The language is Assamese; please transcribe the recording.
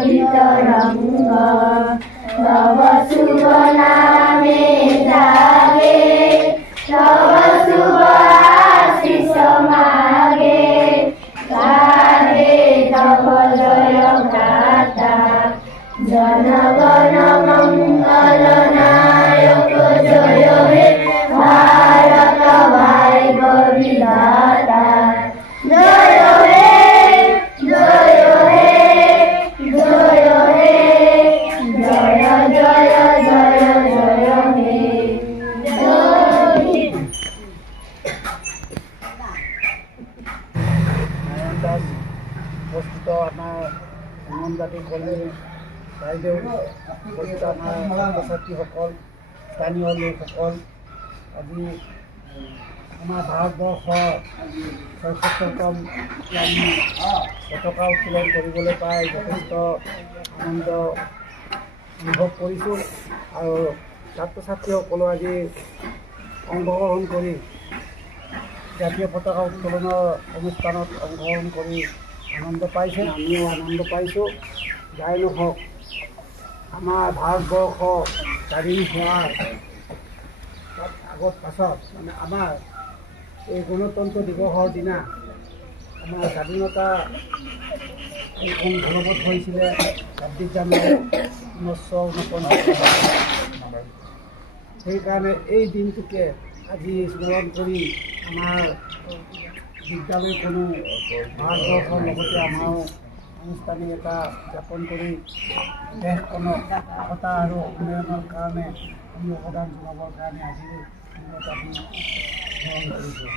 वितरंग तव शुभ नामे जागे तव शुभ आशीष मागे गाहे तव जय गाथा जनगण मंगल नायक जय हे भारत भाग्य विधाता जय हे जय हे जय हे जय जय जय जय हे উপস্থিত আমাৰ অংগনবাদী কৰ্মী বাইদেউ উপস্থিত আমাৰ ছাত্ৰ ছাত্ৰীসকল স্থানীয় লোকসকল আজি আমাৰ ভাৰতবৰ্ষৰ ৭৬তম পতাকা উত্তোলন কৰিবলৈ পাই যথেষ্ট আনন্দ অনুভৱ কৰিছোঁ আৰু ছাত্ৰ ছাত্ৰীসকলেও আজি অংশগ্ৰহণ কৰি জাতীয় পতাকা উত্তোলনৰ অনুষ্ঠানত অংশগ্ৰহণ কৰি আনন্দ পাইছে আমিও আনন্দ পাইছোঁ যাই নহওক আমাৰ ভাৰতবৰ্ষ স্বাধীন হোৱাৰ আগত পাছত মানে আমাৰ এই গণতন্ত্ৰ দিৱসৰ দিনা আমাৰ স্বাধীনতা ঘনবৎ হৈছিলে ২৬ জানুৱাৰী ১৯৪৯ সেইকাৰণে এই দিনটোকে আজি স্মৰণ কৰি আমাৰ বিদ্যালয়খনো ভাৰতবৰ্ষৰ লগতে আমাৰো আনুষ্ঠানিক এটা যাপন কৰি দেশখনক একতা আৰু উন্নয়নৰ কাৰণে আমি অৱদান জনাবৰ কাৰণে আজি দিনত আমি স্মৰণ কৰিছোঁ।